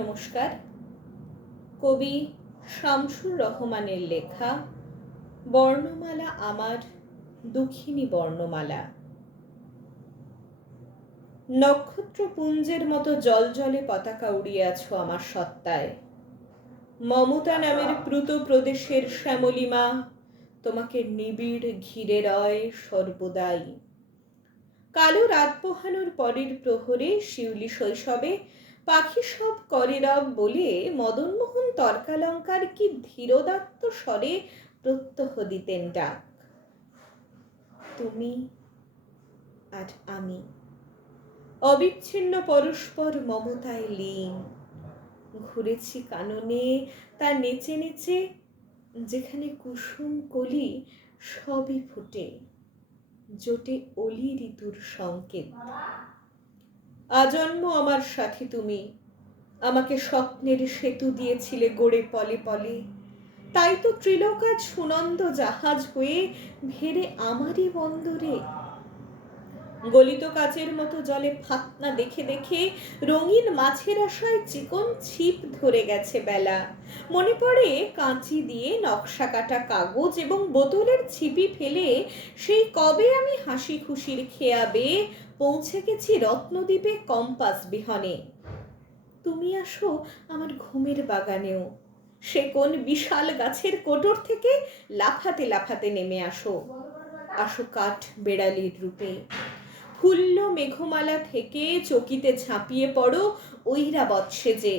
নমস্কার। কবি শামসুর রহমানের লেখা বর্ণমালা আমার দুঃখিনী বর্ণমালা। নক্ষত্রপুঞ্জের মতো জলজলে পতাকা উড়িয়ে আছো আমার সত্তায়। মমতা নামের প্লুত প্রদেশের শ্যামলিমা, তোমাকে নিবিড় ঘিরে রয় সর্বদাই। কালো রাত পোহানোর পরের প্রহরে শিউলি শৈশবে পাখি সব করে রব বলে মদনমোহন তর্কালঙ্কার কি ধীরদাত্ত স্বরে প্রত্যহ দিতেন ডাক। তুমি আর আমি। অবিচ্ছিন্ন পরস্পর মমতায় লীন। ঘুরেছি কাননে তা নেচে নেচে, যেখানে কুসুম কলি সবই ফুটে, জোটে অলি ঋতুর সংকেত। আজন্ম আমার সাথী তুমি। আমাকে স্বপ্নের সেতু দিয়েছিলে গড়ে পলে পলে। তাই তো ত্রিলোকাজ সুনন্দ জাহাজ হয়ে ভেড়ে আমারই বন্দরে। গলিত কাচের মতো জলে ফাতনা দেখে দেখে রঙিন মাছের আশায় চিকন ছিপ ধরে গেছে বেলা। মনে পড়ে কাঁচি দিয়ে নকশা কাটা কাগজ এবং বোতলের ছিপি ফেলে সেই কবে আমি হাসি খুশির খেয়াবে পৌঁছে গেছি রত্নদ্বীপে কম্পাস বিহনে। তুমি আসো আমার ঘুমের বাগানেও। সে কোন বিশাল গাছের কোটর থেকে লাফাতে লাফাতে নেমে আসো। আসো কাঠ বেড়ালির রূপে। ফুল্ল মেঘমালা থেকে চকিতে ঝাঁপিয়ে পড়ো ঐরাবত সেজে।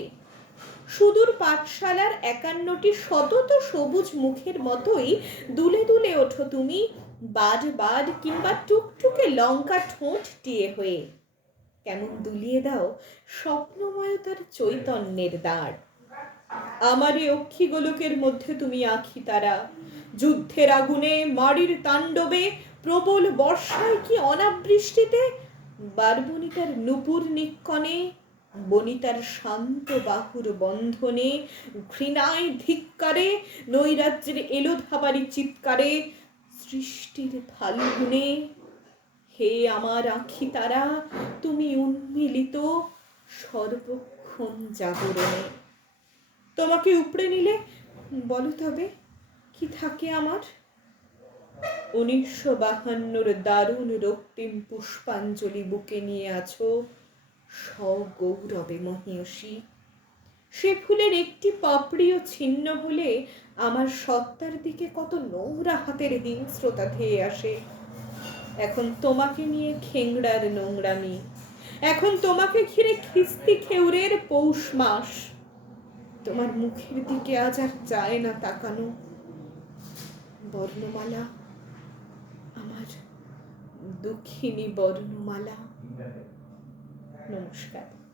সুদূর পাঠশালার একান্নটি শতত সবুজ মুখের মতোই দুলে দুলে ওঠো তুমি বাদ বাদ কিংবা টুকটুকে লঙ্কা ঠোঁট টিয়ে হয়ে। কেমন দুলিয়ে দাও স্বপ্নময়তার চৈতন্যের দাঁড় আমারই অক্ষী গোলকের মধ্যে তুমি আখি তারা। যুদ্ধের আগুনে মারির তাণ্ডবে প্রবল বর্ষায় কি অনাবৃষ্টিতে? বারবনিতার নুপুর নিক্ষণে, বনিতার শান্ত বাহুর বন্ধনে, ঘৃণায় ধিক্কারে, নৈরাজ্যের এলো ধাবারি চিৎকারে, সৃষ্টির ফাল্গুনে, হে আমার আখি তারা, তুমি উন্মিলিত সর্বক্ষণ জাগরণে। তোমাকে উপড়ে নিলে, বলো তবে, কি থাকে আমার? উনিশশো বাহান্নর দারুণ রক্তিম পুষ্পাঞ্জলি বুকে নিয়ে আছো সগৌরবে মহিয়সী। সে ফুলের একটি পাপড়িও ছিন্ন হলে আমার সত্তার দিকে কত নোংরা হাতের হিংস্রতা ধেয়ে আসে। এখন তোমাকে নিয়ে খেংড়ার নোংরামি, এখন তোমাকে ঘিরে খিস্তি খেউরের পৌষ মাস। তোমার মুখের দিকে আজ আর চায় না তাকানো। বর্ণমালা আমার দুঃখিনী বর্ণমালা। নমস্কার।